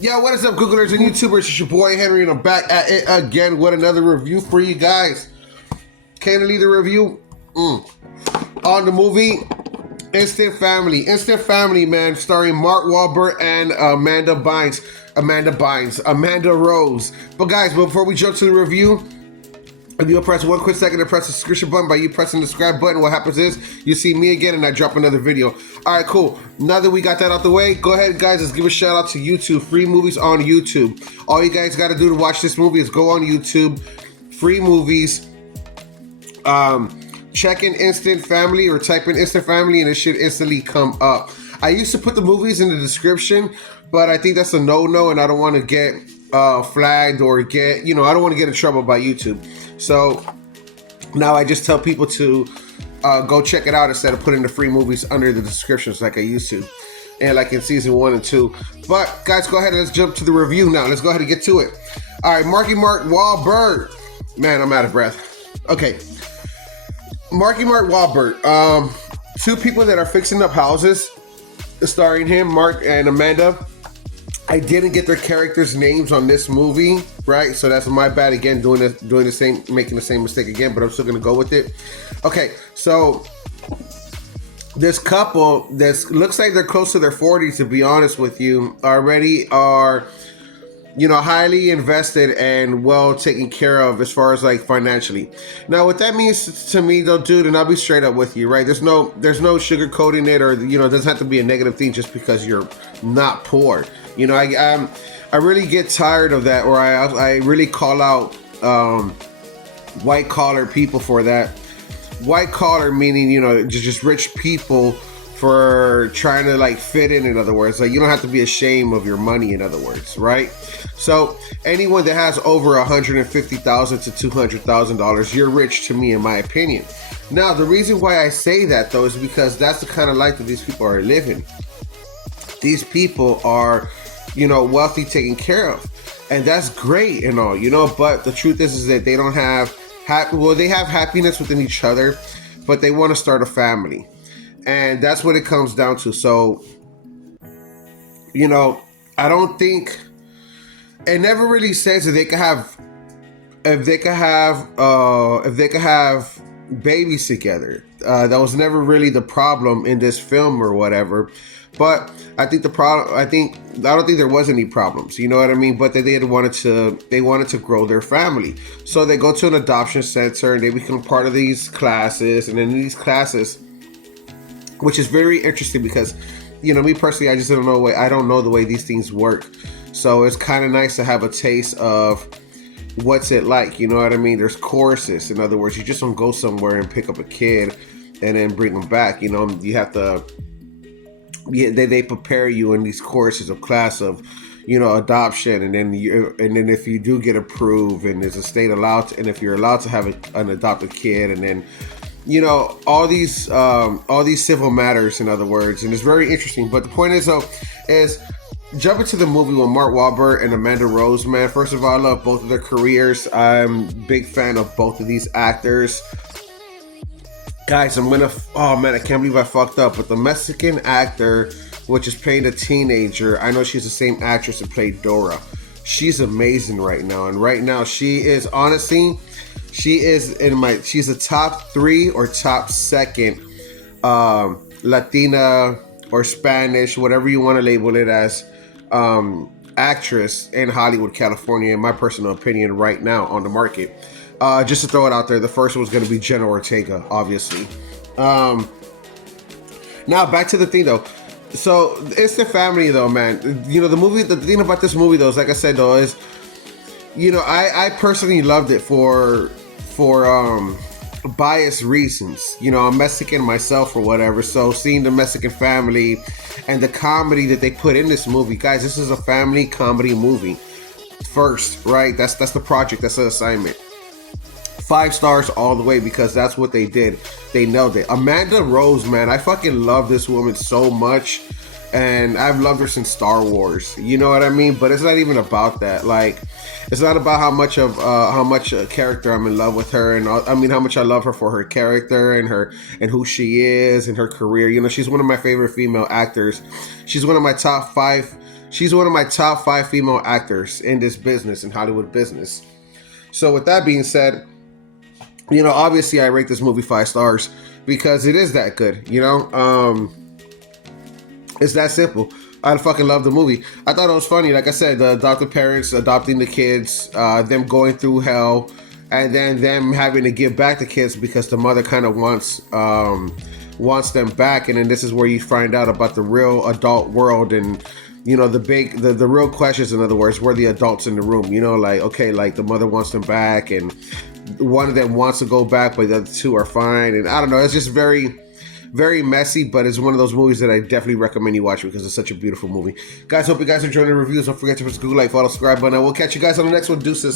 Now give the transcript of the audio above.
Yo, what is up, Googlers and YouTubers? It's your boy Henry, and I'm back at it again with another review for you guys. Can't leave the review on the movie Instant Family. Instant Family, man, starring Mark Wahlberg and Amanda Rose. But guys, before we jump to the review, if you'll press 1 quick second to press the subscription button, by you pressing the subscribe button, what happens is you see me again and I drop another video. All right, cool. Now that we got that out the way, go ahead, guys. Let's give a shout out to YouTube. Free movies on YouTube. All you guys got to do to watch this movie is go on YouTube, free movies, check in Instant Family or type in Instant Family and it should instantly come up. I used to put the movies in the description, but I think that's a no-no and I don't want to get flagged or get, I don't want to get in trouble by YouTube. So now I just tell people to go check it out instead of putting the free movies under the descriptions like I used to, and like in season 1 and 2. But guys, go ahead and let's jump to the review now. Let's go ahead and get to it. All right, Mark Wahlberg. Man, I'm out of breath. Okay, Mark Wahlberg. Two people that are fixing up houses, starring him, Mark and Amanda. I didn't get their characters' names on this movie, right? So that's my bad again, making the same mistake again, but I'm still gonna go with it. Okay, so this couple that looks like they're close to their 40s, to be honest with you, already are, highly invested and well taken care of as far as like financially. Now, what that means to me though, dude, and I'll be straight up with you, right? There's no sugarcoating it, or it doesn't have to be a negative thing just because you're not poor. I really get tired of that, or I really call out white collar people for that. White collar meaning, just rich people for trying to like fit in other words. Like, you don't have to be ashamed of your money, in other words, right? So anyone that has over $150,000 to $200,000, you're rich to me, in my opinion. Now, the reason why I say that though is because that's the kind of life that these people are living. These people are, wealthy, taken care of, and that's great and all, but the truth is that they don't have they have happiness within each other, but they want to start a family, and that's what it comes down to. So, I don't think it never really says that they could have if they could have babies together. That was never really the problem in this film or whatever. But I think I don't think there was any problems. You know what I mean? But they wanted to grow their family. So they go to an adoption center and they become part of these classes. And in these classes, which is very interesting because, me personally, I just don't know the way these things work. So it's kind of nice to have a taste of what's it like. You know what I mean? There's courses. In other words, you just don't go somewhere and pick up a kid and then bring them back. You have to. They prepare you in these courses of class of, adoption, and then if you do get approved, and is a state allowed to, and if you're allowed to have an adopted kid, and then, all these civil matters, in other words, and it's very interesting. But the point is though, is jumping to the movie with Mark Wahlberg and Amanda Rose, man. First of all, I love both of their careers. I'm a big fan of both of these actors. Guys, oh man, I can't believe I fucked up. But the Mexican actor, which is playing a teenager, I know she's the same actress that played Dora. She's amazing right now. And right now, she is honestly, she's a top 3 or top 2 Latina or Spanish, whatever you want to label it as, actress in Hollywood, California, in my personal opinion, right now on the market. Just to throw it out there, the first one's going to be Jenna Ortega, obviously. Now, back to the thing, though. So, Instant Family, though, man. The thing about this movie, though, is, like I said, though, is, I personally loved it for biased reasons. I'm Mexican myself or whatever, so seeing the Mexican family and the comedy that they put in this movie. Guys, this is a family comedy movie. First, right? That's the project. That's the assignment. 5 stars all the way, because that's what they did. They nailed it. Amanda Rose, man, I fucking love this woman so much, and I've loved her since Star Wars. You know what I mean? But it's not even about that. Like, it's not about how much character I'm in love with her, and how much I love her for her character and who she is and her career. She's one of my favorite female actors. She's one of my top 5 She's one of my top 5 female actors in this business, in Hollywood business. So with that being said, obviously I rate this movie 5 stars because it is that good. It's that simple. I fucking love the movie. I thought it was funny. Like I said, the adoptive parents adopting the kids, them going through hell, and then them having to give back the kids because the mother kind of wants them back. And then this is where you find out about the real adult world and the real questions. In other words, were the adults in the room? Like the mother wants them back, and one of them wants to go back, but the other two are fine. And I don't know. It's just very, very messy, but it's one of those movies that I definitely recommend you watch because it's such a beautiful movie. Guys, hope you guys enjoyed the reviews. Don't forget to press the Google like, follow, subscribe button. I will catch you guys on the next one. Deuces.